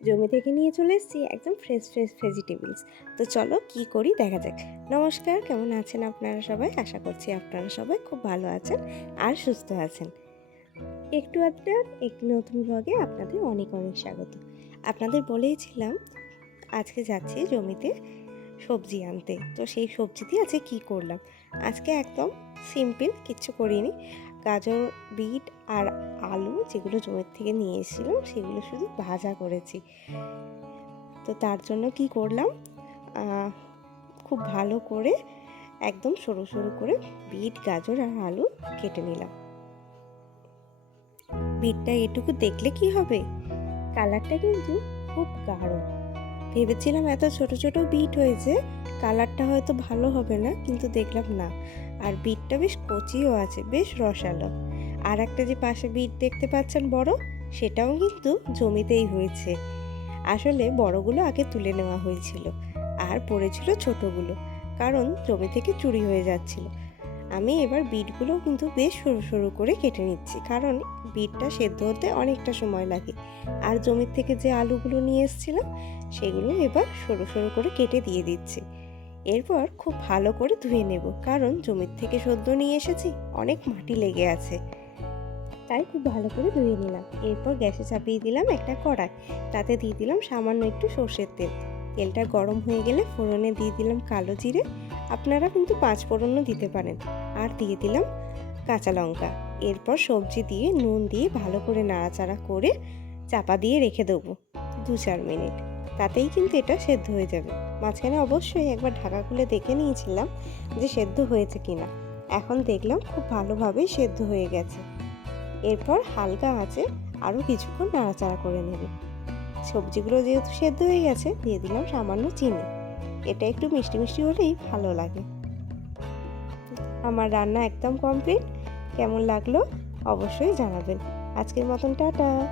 জমি থেকে নিয়ে চলে এসেছি একদম ফ্রেশ ফ্রেশ ভেজিটেবলস তো চলো কি করি দেখা যাক। নমস্কার, কেমন আছেন আপনারা সবাই? আশা করছি আপনারা সবাই খুব ভালো আছেন আর সুস্থ আছেন। একটু আধটু, একটি নতুন ব্লগে আপনাদের অনেক অনেক স্বাগত। আপনাদের বলেইছিলাম, আজকে যাচ্ছি জমিতে সবজি আনতে। তো সেই সবজি দিয়ে আজকে কী করলাম? আজকে একদম সিম্পল কিচ্ছু করিনি। গাজর, বিট আর আলু যেগুলো জমির থেকে নিয়ে এসেছিলাম, সেগুলো শুধু ভাজা করেছি। তো তার জন্য কি করলাম? খুব ভালো করে একদম সরু সরু করে বিট, গাজর আর আলু কেটে নিলাম। বিটটা এটুকু দেখলে কি হবে? কালারটা কিন্তু খুব গাঢ়। ভেবেছিলাম এত ছোট ছোট বিট হয়েছে কালারটা হয়তো ভালো হবে না, কিন্তু দেখলাম না। আর বিটটা বেশ কচিও আছে, বেশ রসালো। আর একটা যে পাশে বিট দেখতে পাচ্ছেন বড়, সেটাও কিন্তু জমিতেই হয়েছে। আসলে বড়গুলো আগে তুলে নেওয়া হয়েছিল, আর পড়েছিল ছোটগুলো, কারণ জমি থেকে চুরি হয়ে যাচ্ছিল। আমি এবার বিটগুলো কিন্তু বেশ সরু সরু করে কেটে নিচ্ছি, কারণ বিটটা সেদ্ধ হতে অনেকটা সময় লাগে। আর জমির থেকে যে আলুগুলো নিয়ে এসেছিলাম, সেগুলো এবার সরু সরু করে কেটে দিয়ে দিচ্ছি। এরপর খুব ভালো করে ধুয়ে নেব, কারণ জমির থেকে সদ্য নিয়ে এসেছি, অনেক মাটি লেগে আছে। তাই খুব ভালো করে ধুয়ে নিলাম। এরপর গ্যাসে চাপিয়ে দিলাম একটা কড়াই। তাতে দিয়ে দিলাম সামান্য একটু সর্ষের তেল। তেলটা গরম হয়ে গেলে ফোড়নে দিয়ে দিলাম কালো জিরে। আপনারা কিন্তু পাঁচ ফোড়নও দিতে পারেন। আর দিয়ে দিলাম কাঁচা লঙ্কা। এরপর সবজি দিয়ে, নুন দিয়ে ভালো করে নাড়াচাড়া করে চাপা দিয়ে রেখে দেবো। দু চার মিনিট। তাতেই কিন্তু এটা সেদ্ধ হয়ে যাবে। মাঝখানে অবশ্যই একবার ঢাকা খুলে দেখে নিয়েছিলাম যে সেদ্ধ হয়েছে কিনা। এখন দেখলাম খুব ভালোভাবেই সেদ্ধ হয়ে গেছে। এরপর হালকা আছে আরও কিছুক্ষণ নাড়াচাড়া করে নেব। সবজিগুলো যেহেতু সেদ্ধ হয়ে গেছে, দিয়ে দিলাম সামান্য চিনি। এটা একটু মিষ্টি মিষ্টি হলেই ভালো লাগে। আমার রান্না একদম কমপ্লিট। কেমন লাগল অবশ্যই জানাবেন। আজকের মতন টাটা।